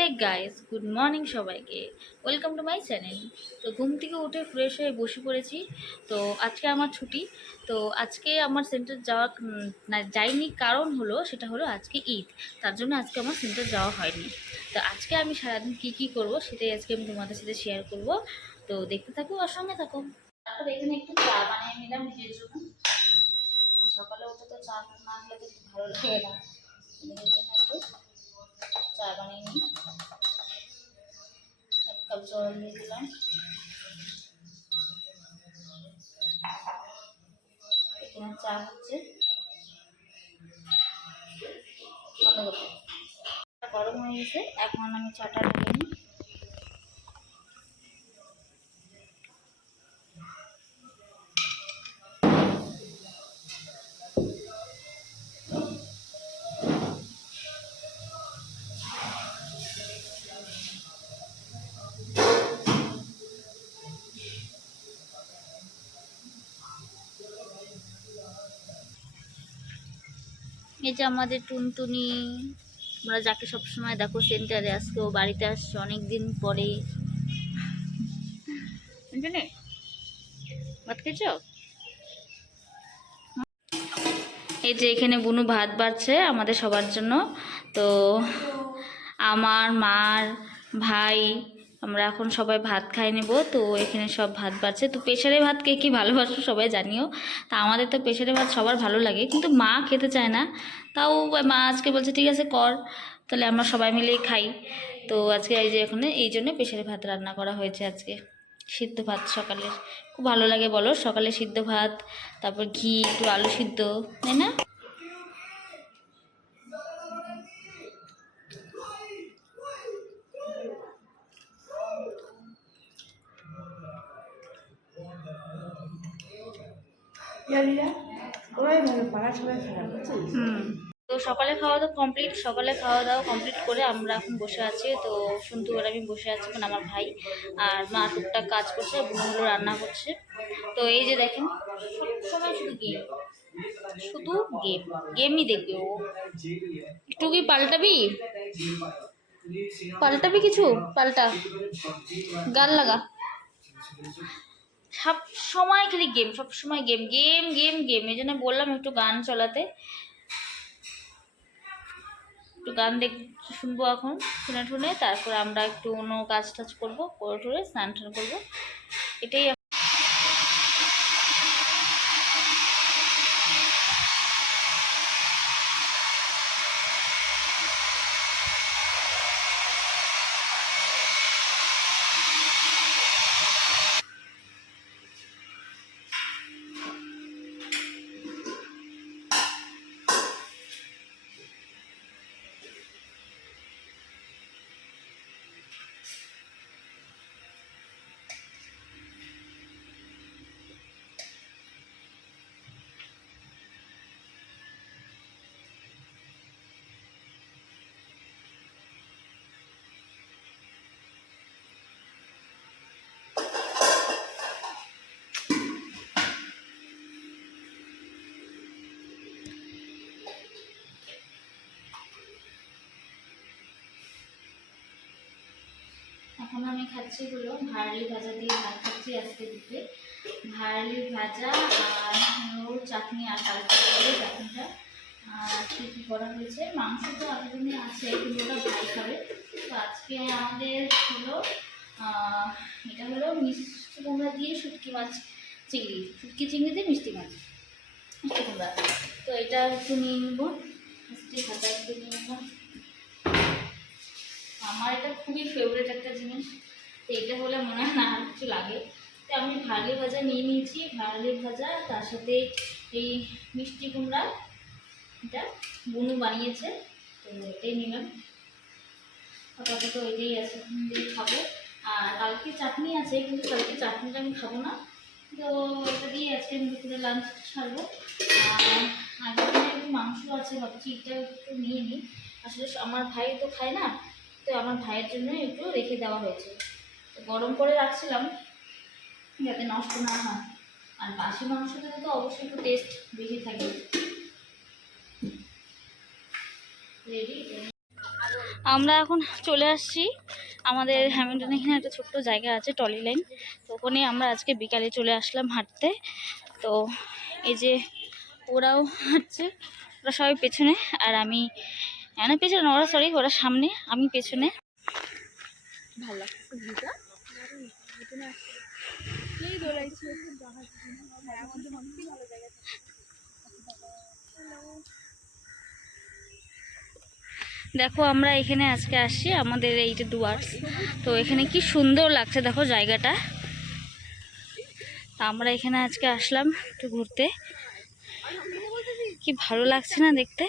Hey guys, good morning সবাইকে। Welcome to my channel. তো ঘুম থেকে উঠে ফ্রেশ হয়ে বসে পড়েছি। তো আজকে আমার ছুটি। তো আজকে আমার সেন্টার যাওয়া না যাইনি, কারণ হলো সেটা হলো আজকে ঈদ। তার জন্য আজকে আমার সেন্টার যাওয়া হয়নি। তো আজকে আমি সারাদিন কী করব সেটাই আজকে আমি তোমাদের সাথে শেয়ার করব। তো দেখতে থাকো আর সঙ্গে থাকো। তারপর এখানে একটু চা বানিয়ে নিলাম নিজের জন্য। সকালে উঠে তো চা না খেলে তো একটু ভালো লাগে না, নিজের জন্য একটু চা বানিয়ে নিই। এক কাপ জল দিয়ে দিলাম। এখানে চা হচ্ছে, বন্ধ করতে গরম হয়ে গেছে। এখন আমি চাটা ঢেলে নিই। এই যে আমাদের টুনটুনি, আমরা যাকে সবসময় দেখো সেন্টারে, আজকেও বাড়িতে আসছে অনেক দিন পরে। টুনটুনি, ভাত খেয়েছ? এই যে এখানে বুনু ভাত বাড়ছে আমাদের সবার জন্য। তো আমার মার ভাই, আমরা এখন সবাই ভাত খাই নেব। তো এখানে সব ভাত বাড়ছে। তো প্রেশারে ভাত কে কি ভালোবাসো সবাই জানিও। তা আমাদের তো প্রেশারে ভাত সবার ভালো লাগে, কিন্তু মা খেতে চায় না। তাও মা আজকে বলছে ঠিক আছে কর, তাহলে আমরা সবাই মিলেই খাই। তো আজকে এই যে এখানে এই জন্য প্রেশারে ভাত রান্না করা হয়েছে আজকে। সিদ্ধ ভাত সকালের খুব ভালো লাগে বলো, সকালে সিদ্ধ ভাত, তারপর ঘি, একটু আলু সিদ্ধ, তাই না? তো সকালে খাওয়া দাওয়া কমপ্লিট, সকালে খাওয়া দাওয়া কমপ্লিট করে আমরা এখন বসে আছি। তো সন্তু আর আমি বসে আছি, এখন আমার ভাই আর মা টুকটাক কাজ করছে, বোনগুলো রান্না করছে। তো এই যে দেখেন, সবসময় শুধু গেম, শুধু গেম, গেমই দেখবে ও। একটু কি পাল্টাবি, পাল্টাবি কিছু, পাল্টা, গান লাগা। সব সময় খালি গেম, সব সময় গেম গেম গেম গেম। এই জন্য বললাম একটু গান চলাতে, একটু গান শুনবো এখন, শুনে শুনে তারপর আমরা একটু অন্য কাজ টাজ করবো, করে টরে স্নান টান করবো, এটাই। এখন আমি খাচ্ছি হলো ভাড়ালি ভাজা দিয়ে ভাত খাচ্ছি আজকে দুপুরে। ভাড়ালি ভাজা আর চাটনি, আর কালকে চাটনিটা। আর কী কী করা হয়েছে, মাংস তো আগের আছে, কিন্তু ওটা ভাই খাবে। তো আজকে আমাদের হলো এটা হলো মিষ্টি কুমড়া দিয়ে শুটকি মাছ, চিংড়ি, শুটকি চিংড়ি দিয়ে মিষ্টি মাছ, মিষ্টি কুমড়া। তো এটা একটু নিয়ে নেবো, মিষ্টি ভাজা একটু নিয়ে নেবো। আমার এটা খুবই ফেভারিট একটা জিনিস। তো এটা হলে মনে হয় না আর কিছু লাগে। তো আমি ভারলি ভাজা নিয়ে নিয়েছি, ভারলি ভাজা, তার সাথে এই মিষ্টি কুমড়া, এটা বুনু বানিয়েছে। তো এটাই নিলাম, আপাতত এটাই আছে, দিয়ে খাবো। আর কালকে চাটনি আছে, কিন্তু কালকে চাটনিটা আমি খাবো না। তো এটা দিয়ে আজকে আমি দুপুরে লাঞ্চ ছাড়বো। আর আগের দিনে একটু মাংস আছে, ভাবছি এটা একটু নিয়ে নিই। আসলে আমার ভাই তো খায় না, তো আমার ভাইয়ের জন্য একটু রেখে দেওয়া হয়েছে। তো গরম করে রাখছিলাম যাতে নষ্ট না হয়। আর বাসি মাংসতে তো অবশ্যই একটু টেস্ট বেশি থাকে। রেডি। আমরা এখন চলে আসছি আমাদের হ্যামিল্টনে। এখানে একটা ছোট্ট জায়গা আছে টলি লাইন, তো ওখানে আমরা আজকে বিকালে চলে আসলাম হাঁটতে। তো এই যে ওরাও হাঁটছে, ওরা সবাই পেছনে আর আমি পেছনে, ওরা সরি ওরা সামনে, আমি পেছনে। ভালো লাগছে দেখো আমরা এখানে আজকে আসছি, আমাদের এইটা ডুয়ার্স। তো এখানে কি সুন্দর লাগছে দেখো জায়গাটা। আমরা এখানে আজকে আসলাম একটু ঘুরতে, কি ভালো লাগছে না দেখতে।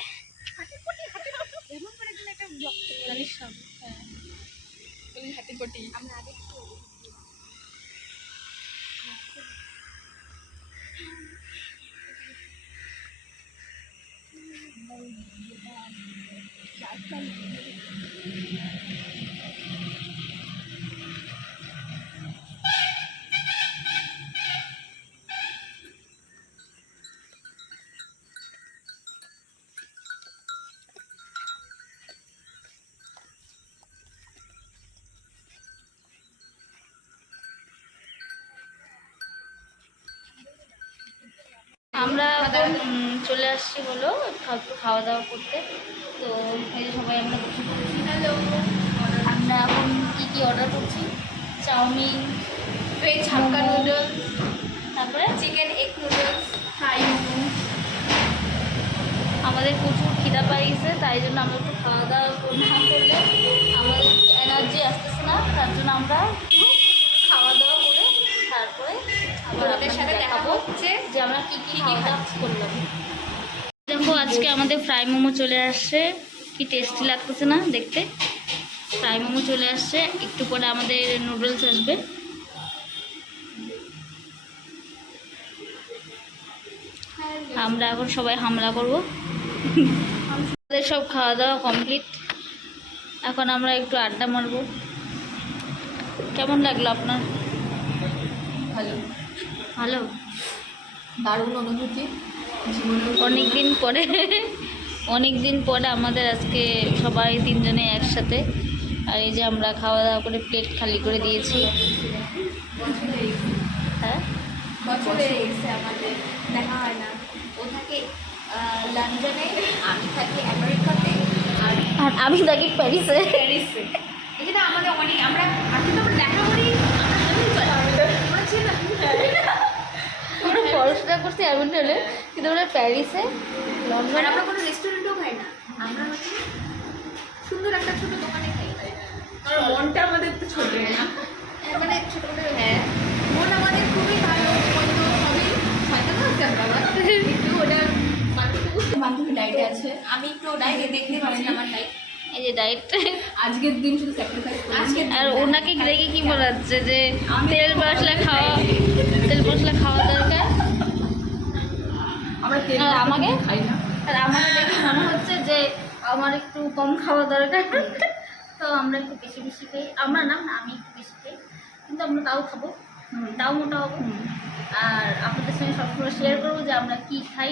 আমরা চলে আসছি হলো একটু খাওয়া দাওয়া করতে। তো এই যে সবাই আমরা বসে পড়েছি। হ্যালো, আমরা এখন কী অর্ডার করছি? চাউমিন, ভেজ হাক্কা নুডলস, তারপরে chicken egg noodles, fry momo. আমাদের প্রচুর খিদা পাইছে, তাই জন্য আমরা একটু খাওয়া দাওয়া না করলে আমাদের এনার্জি আসতেছে না। তার জন্য আমরা একটু খাওয়া দাওয়া করে তারপরে আপনাদের সাথে দেখা হচ্ছে যে আমরা কী কী খাওয়া দাওয়া করলাম। দেখো আজকে আমাদের ফ্রাই মোমো চলে আসছে, কি টেস্টি লাগতেছে না দেখতে। ফ্রাই মোমো চলে আসছে, একটু পরে আমাদের নুডলস আসবে। আমরা এখন সবাই হামলা করব। আমাদের সব খাওয়া দাওয়া কমপ্লিট, এখন আমরা একটু আড্ডা মারবো। কেমন লাগলো আপনার? ভালো, ভালো, দারুণ অনুভূতি। অনেক দিন পরে আমাদের আজকে সবাই তিনজনে একসাথে। আর এই যে আমরা খাওয়া দাওয়া করে প্লেট খালি করে দিয়েছি। হ্যাঁ, বছরে এসে আমাদের দেখা হয় না। ও থাকে লন্ডনে, আমি থাকি আমেরিকাতে, আর আমি থাকি প্যারিসে। প্যারিসে। এই জন্য আমাদের অনেক, আমরা আগে তো আমরা দেখা করি, আমরা পড়াশোনা করছি হ্যামিল্টনে, কিন্তু আমরা প্যারিসে, আর আমরা কোনো রেস্টুরেন্টও খাই না, আমরা হচ্ছে সুন্দর একটা ছোট দোকানে খাই। আর মনটা আমাদের তো ছোট না, মানে ছোট ছোট, হ্যাঁ মন আমাদের খুবই ভালো, মন্দ সবই হয়তো না বাবা, কিন্তু ওটা বান্ধবী ডায়েটে আছে, আমি একটু ডায়েটে দেখতে পাচ্ছি আমার ডায়েট। এই যে ডায়েট, আজকের দিন শুধু স্যাক্রিফাইস করি। আজকে আর ওনাকে দেখে কি মনে হচ্ছে যে তেল মশলা খাওয়া দরকার। আমরা তেল আর আমাকে খাই না, আর আমাকে দেখে মনে হচ্ছে যে আমার একটু কম খাওয়া দরকার। তো আমরা একটু বেশি বেশি খাই, আমরা না, আমি একটু বেশি খাই, কিন্তু আমরা তাও খাবো, তাও মোটা হবো। আর আপনাদের সঙ্গে সবসময় শেয়ার করবো যে আমরা কি খাই।